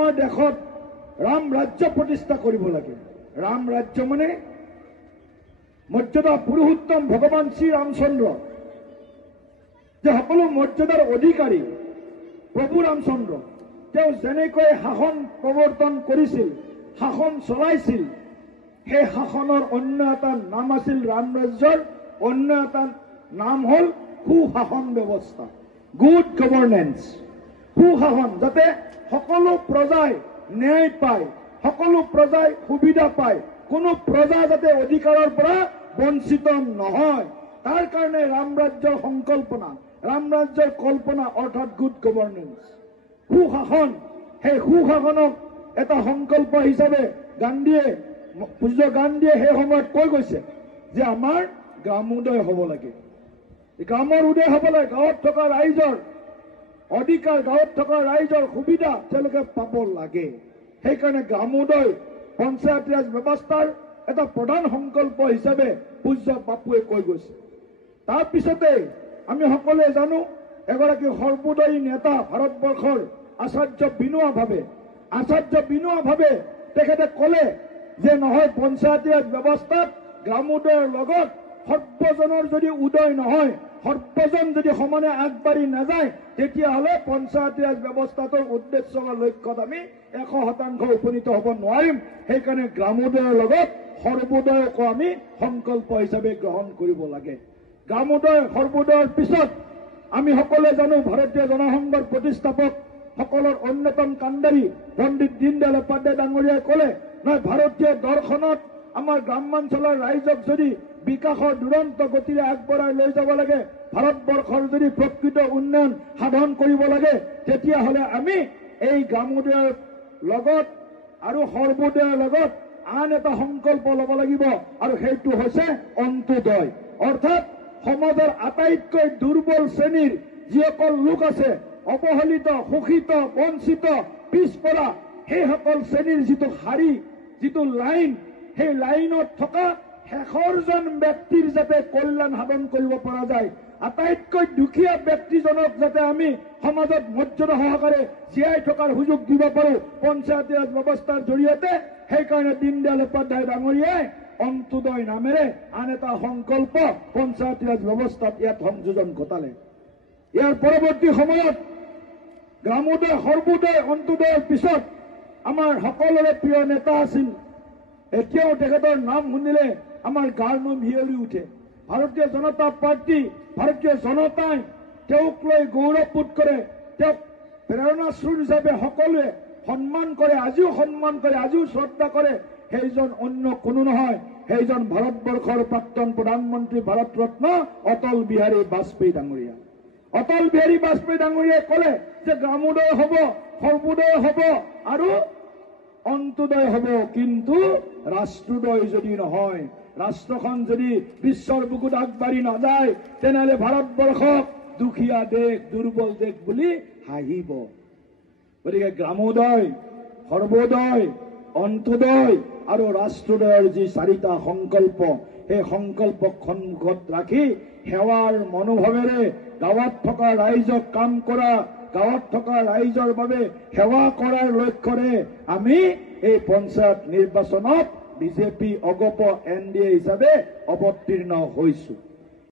আমাৰ দেশত ৰাম ৰাজ্য প্ৰতিষ্ঠা কৰিব লাগে। ৰাম ৰাজ্য মানে মৰ্যাদা পুৰুষোত্তম ভগৱান শ্ৰীৰামচন্দ্ৰ, যে সকলো মৰ্যাদাৰ অধিকাৰী প্ৰভু ৰামচন্দ্ৰ, তেওঁ যেনেকৈ শাসন প্ৰৱৰ্তন কৰিছিল, শাসন চলাইছিল, সেই শাসনৰ অন্য এটা নাম আছিল ৰাম ৰাজ্যৰ অন্য এটা নাম হ'ল সুশাসন ব্যৱস্থা, গুড গভৰ্নেন্স। সুশাসন, যাতে সকলো প্ৰজাই ন্যায় পায়, সকলো প্ৰজাই সুবিধা পায়, কোনো প্ৰজা যাতে অধিকাৰৰ পৰা বঞ্চিত নহয়, তাৰ কাৰণে ৰাম ৰাজ্যৰ সংকল্পনা, ৰাম ৰাজ্যৰ কল্পনা অৰ্থাৎ গুড গভৰ্নেন্স, সুশাসন। সেই সুশাসনক এটা সংকল্প হিচাপে পূজ্য গান্ধীয়ে সেই সময়ত কৈ গৈছে যে আমাৰ গ্ৰামোদয় হ'ব লাগে, গ্ৰামৰ উদয় হ'ব লাগে। গাঁৱত থকা ৰাইজৰ অধিকাৰ, গাঁৱত থকা ৰাইজৰ সুবিধা তেওঁলোকে পাব লাগে। সেইকাৰণে গ্ৰামোদয় পঞ্চায়ত ৰাজ ব্যৱস্থাৰ এটা প্ৰধান সংকল্প হিচাপে পূজ্য বাপুৱে কৈ গৈছে। তাৰপিছতে আমি সকলোৱে জানো এগৰাকী সৰ্বোদয়ী নেতা ভাৰতবৰ্ষৰ আচাৰ্য বিনোৱা ভাৱে, আচাৰ্য বিনোৱা ভাৱে তেখেতে ক'লে যে নহয়, পঞ্চায়ত ৰাজ ব্যৱস্থাত গ্ৰামোদয়ৰ লগত সৰ্বজনৰ যদি উদয় নহয়, সৰ্বজন যদি সমানে আগবাঢ়ি নাযায়, তেতিয়াহ'লে পঞ্চায়ত ৰাজ ব্যৱস্থাটোৰ উদ্দেশ্য বা লক্ষ্যত আমি 100% উপনীত হ'ব নোৱাৰিম। সেইকাৰণে গ্ৰামোদয়ৰ লগত সৰ্বোদয়কো আমি সংকল্প হিচাপে গ্ৰহণ কৰিব লাগে। গ্ৰামোদয় সৰ্বোদয়ৰ পিছত আমি সকলোৱে জানো ভাৰতীয় জনসংঘৰ প্ৰতিষ্ঠাপক সকলৰ অন্যতম কাণ্ডাৰী পণ্ডিত দীনদয়াল উপাধ্যায় ডাঙৰীয়াই ক'লে, নহয়, ভাৰতীয় দৰ্শনত আমাৰ গ্ৰামাঞ্চলৰ ৰাইজক যদি বিকাশৰ দুৰন্ত গতিৰে আগবঢ়াই লৈ যাব লাগে, ভাৰতবৰ্ষৰ যদি প্ৰকৃত উন্নয়ন সাধন কৰিব লাগে, তেতিয়াহ'লে আমি এই গ্ৰামোদয়ৰ লগত আৰু সৰ্বোদয়ৰ লগত আন এটা সংকল্প ল'ব লাগিব, আৰু সেইটো হৈছে অন্ত্যোদয়। অৰ্থাৎ সমাজৰ আটাইতকৈ দুৰ্বল শ্ৰেণীৰ যিসকল লোক আছে, অৱহেলিত, শোষিত, বঞ্চিত, পিছপৰা, সেইসকল শ্ৰেণীৰ যিটো শাৰী, যিটো লাইন, সেই লাইনত থকা শেষৰজন ব্যক্তিৰ যাতে কল্যাণ সাধন কৰিব পৰা যায়, আটাইতকৈ দুখীয়া ব্যক্তিজনক যাতে আমি সমাজত মৰ্যাদা সহকাৰে জীয়াই থকাৰ সুযোগ দিব পাৰোঁ পঞ্চায়ত ৰাজ ব্যৱস্থাৰ জৰিয়তে। সেইকাৰণে দীনদয়াল উপাধ্যায় ডাঙৰীয়াই অন্ত্যোদয় নামেৰে আন এটা সংকল্প পঞ্চায়ত ৰাজ ব্যৱস্থাত ইয়াত সংযোজন ঘটালে। ইয়াৰ পৰৱৰ্তী সময়ত গ্ৰামোদয়, সৰ্বোদয়, অন্ত্যোদয়ৰ পিছত আমাৰ সকলোৰে প্ৰিয় নেতা আছিল, এতিয়াও তেখেতৰ নাম শুনিলে আমাৰ গাৰ নোম শিয়ৰি উঠে, ভাৰতীয় জনতা পাৰ্টি। ভাৰতীয় জনতাই তেওঁক লৈ গৌৰৱবোধ কৰে, তেওঁক প্ৰেৰণাস্ৰোত হিচাপে সকলোৱে সন্মান কৰে, আজিও সন্মান কৰে, আজিও শ্ৰদ্ধা কৰে। সেইজন অন্য কোনো নহয়, সেইজন ভাৰতবৰ্ষৰ প্ৰাক্তন প্ৰধানমন্ত্ৰী ভাৰত ৰত্ন অটল বিহাৰী বাজপেয়ী ডাঙৰীয়া। অটল বিহাৰী বাজপেয়ী ডাঙৰীয়াই ক'লে যে গ্ৰামোদয় হ'ব, সৰ্বোদয় হ'ব আৰু অন্ত্যোদয় হ'ব, কিন্তু ৰাষ্ট্ৰোদয় যদি নহয়, ৰাষ্ট্ৰখন যদি বিশ্বৰ বুকুত আগবাঢ়ি নাযায়, তেনেহ'লে ভাৰতবৰ্ষক দুখীয়া দেশ, দুৰ্বল দেশ বুলি হাঁহিব। গতিকে গ্ৰামোদয়, সৰ্বোদয়, অন্ত্যোদয় আৰু ৰাষ্ট্ৰোদয়ৰ যি চাৰিটা সংকল্প, সেই সংকল্পক সন্মুখত ৰাখি সেৱাৰ মনোভাৱেৰে গাঁৱত থকা ৰাইজক কাম কৰা, গাঁৱত থকা ৰাইজৰ বাবে সেৱা কৰাৰ লক্ষ্যৰে আমি এই পঞ্চায়ত নিৰ্বাচনত বিজেপি অগপ NDA হিচাপে অৱতীৰ্ণ হৈছো।